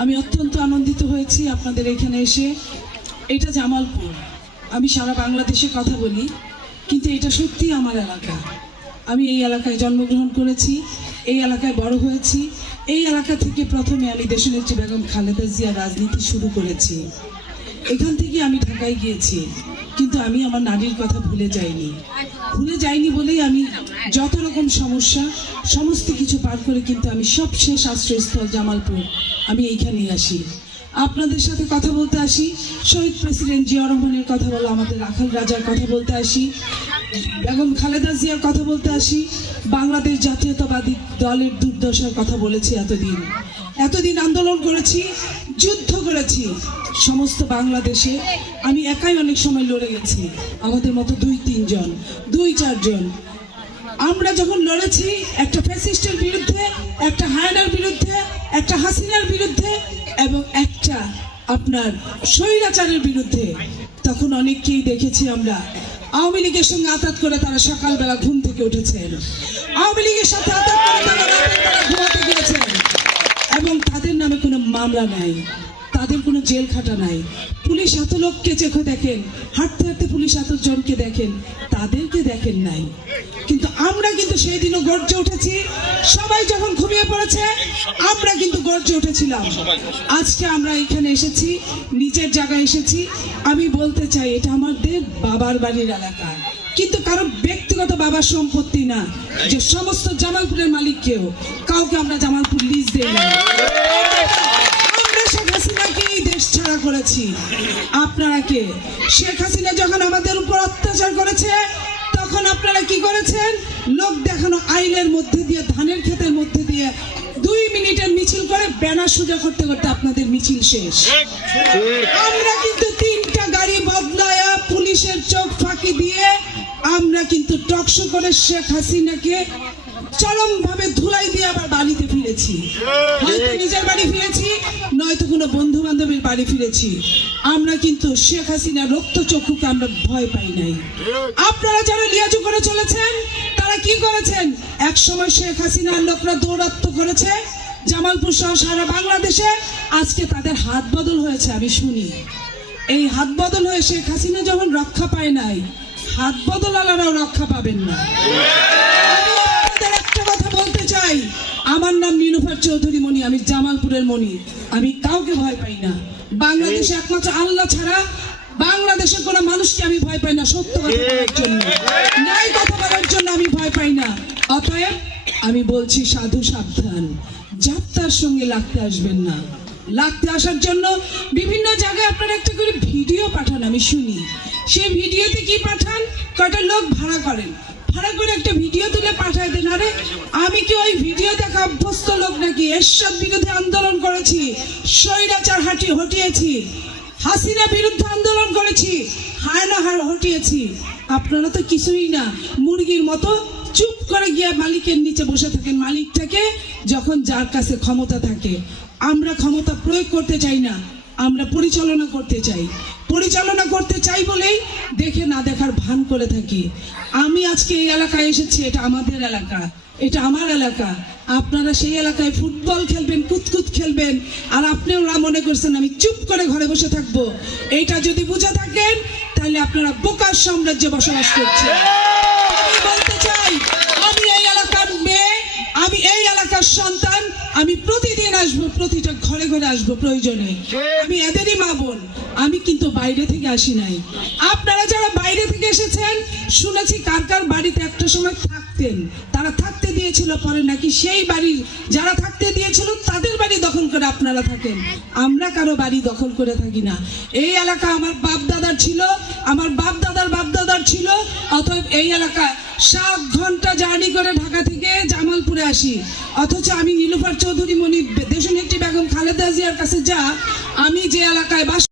আমি অত্যন্ত আনন্দিত হয়েছি আপনাদের এখানে এসে। এটা জামালপুর। আমি সারা বাংলাদেশে কথা বলি, কিন্তু এটা সত্যি আমার এলাকা। আমি এই এলাকায় জন্মগ্রহণ করেছি, এই এলাকায় বড় হয়েছি। এই এলাকা থেকে প্রথমে আমি দেশনেত্রী বেগম খালেদা জিয়া রাজনীতি শুরু করেছি। এখান থেকে আমি ঢাকায় গিয়েছি, কিন্তু আমি আমার নারীর কথা ভুলে যাইনি। ভুলে যাইনি বলেই আমি যত রকম সমস্যা, সমস্ত কিছু পার করে কিন্তু আমি সবশেষ আশ্রয়স্থল জামালপুর আমি এইখানেই আসি। আপনাদের সাথে কথা বলতে আসি, শহীদ প্রেসিডেন্ট জিয়া রহমানের কথা বলো, আমাদের রাখাল রাজার কথা বলতে আসি, বেগম খালেদা জিয়ার কথা বলতে আসি, বাংলাদেশ জাতীয়তাবাদী দলের দুর্দশার কথা বলেছি এতদিন। এতদিন আন্দোলন করেছি, যুদ্ধ করেছি, সমস্ত বাংলাদেশে। আমি একাই অনেক সময় লড়ে গেছি, আমাদের মতো দুই, তিনজন, দুই, চারজন। আমরা যখন লড়েছি, একটা ফ্যাসিস্টের বিরুদ্ধে, একটা হায়নার বিরুদ্ধে, একটা হাসিনার বিরুদ্ধে, এবং একটা আপনার স্বৈরাচারের বিরুদ্ধে, তখন অনেককেই দেখেছি আমরা। আওয়ামী লীগের সঙ্গে আঘাত করে তারা সকালবেলা ঘুম থেকে উঠেছেন। আওয়ামী লীগের সাথে আঘাত করে তারা এবং তাদের নামে কোনো মামলা নাই, তাদের কোনো জেল খাটা নাই। পুলিশ এত লোককে চেখে দেখেন, হাঁটতে হাঁটতে পুলিশ এত জনকে দেখেন, তাদেরকে দেখেন নাই। কিন্তু আমরা কিন্তু সেই দিনও গর্জে উঠেছি, সবাই যখন ঘুমিয়ে পড়েছে, আমরা কিন্তু গর্জে উঠেছিলাম। আজকে আমরা এখানে এসেছি নিচের জায়গায় এসেছি। আমি বলতে চাই, এটা আমাদের বাবার বাড়ির এলাকা। কিন্তু কারও ব্যক্তিগত বাবার সম্পত্তি না। যে সমস্ত জামালপুরের মালিককেও কাউকে আমরা জামালপুর লিজ দেই না। আমরা শেখ হাসিনাকে এই দেশ ছাড়া করেছি। আপনারা কে? শেখ হাসিনা যখন আমাদের উপর অত্যাচার করেছে তখন আপনারা কি করেছেন? লোক দেখানো আইলের মধ্যে দিয়ে ধানের ক্ষেতের মধ্যে দিয়ে দুই মিনিটের মিছিল করে ব্যানার সোজা করতে করতে আপনাদের মিছিল শেষ। আমরা কিন্তু তিনটা গাড়ি বদলায়া পুলিশের চোখ ফাঁকি দিয়ে আমরা কিন্তু টকশো করে শেখ হাসিনাকে চরম ভাবে ধুলাই দিয়ে আবার বাড়িতে ফিরেছি। হয়তো নিজের বাড়ি ফিরেছি, নয়তো কোনো বন্ধু বান্ধবের বাড়ি ফিরেছি। আমরা কিন্তু শেখ হাসিনা রক্ত চক্ষুকে আমরা ভয় পাই নাই। আপনারা যারা লিয়াজু করে চলেছেন, তারা কি করেছেন? এক সময় শেখ হাসিনার লোকরা দৌরাত্ম করেছে জামালপুর সহ সারা বাংলাদেশে। আজকে তাদের হাত বদল হয়েছে, আমি শুনি। এই হাত বদল হয়ে শেখ হাসিনা যখন রক্ষা পায় নাই হাত বদল আলারাও রক্ষা পাবেন না। আমি আপনাদের একটা কথা বলতে চাই। আমার নাম নীলুফার চৌধুরী মণি, আমি জামালপুরের মণি। আমি কাউকে ভয় পাই না। বাংলাদেশে একমাত্র আল্লাহ ছাড়া বাংলাদেশের কোনো মানুষকে আমি ভয় পাই না, সত্য কথা বলার জন্য। ন্যায় কথা বলার জন্য আমি ভয় পাই না। অতএব আমি বলছি, সাধু সাবধান। যাত্রার সঙ্গে লাগতে আসবেন না। লাগতে আসার জন্য বিভিন্ন জায়গায় আপনারা একটা করে ভিডিও পাঠান, আমি শুনি। সেই ভিডিওতে কি পাঠান? কয়টা লোক ভাড়া করেন। ভাড়া করে একটা ভিডিও তুলে পাঠায় দেন। আরে, আমি কি ওই ভিডিও দেখা অভ্যস্ত লোক নাকি? এরশাদ বিরুদ্ধে আন্দোলন করেছি। স্বৈরাচার হাঁটি হটিয়েছি। হাসিনা বিরুদ্ধে আন্দোলন করেছি। হায়না হার হটিয়েছি। আপনারা তো কিছুই না। মুরগির মতো চুপ করে গিয়ে মালিকের নিচে বসে থাকেন। মালিকটাকে যখন যার কাছে ক্ষমতা থাকে। আমরা ক্ষমতা প্রয়োগ করতে চাই না। আমরা পরিচালনা করতে চাই। পরিচালনা করতে চাই বলেই দেখে না দেখার ভান করে থাকি। আমি আজকে এই এলাকায় এসেছি, এটা আমাদের এলাকা, এটা আমার এলাকা। আপনারা সেই এলাকায় ফুটবল খেলবেন, কুতকুত খেলবেন, আর আপনিও না মনে করছেন আমি চুপ করে ঘরে বসে থাকব। এইটা যদি বুঝে থাকেন, তাহলে আপনারা বোকার সাম্রাজ্যে বসবাস করছেন। বলতে চাই, আমি এই এলাকার মেয়ে, আমি এই এলাকার সন্তান আমি প্রতিদিন আসব প্রতিটা ঘরে ঘরে আসব প্রয়োজনে। আমি এদেরই মা বোন আমি কিন্তু বাইরে থেকে আসি নাই। আপনারা যারা বাইরে থেকে এসেছেন শুনেছি কার কার বাড়িতে একটা সময় থাকতেন। তারা থাকতে দিয়েছিল পরে নাকি সেই বাড়ির যারা থাকতে দিয়েছিল তাদের বাড়ি দখল করে আপনারা থাকেন। আমরা কারও বাড়ি দখল করে থাকি না। এই এলাকা আমার বাপ দাদার ছিল আমার বাপ দাদার বাপ দাদার ছিল অতএব এই এলাকায় সাত ঘণ্টা জার্নি করে ঢাকা থেকে জামালপুরে আসি। অথচ আমি নীলুফার চৌধুরী মনি দেশনেত্রী বেগম খালেদা জিয়ার কাছে যা, আমি যে এলাকায় বাস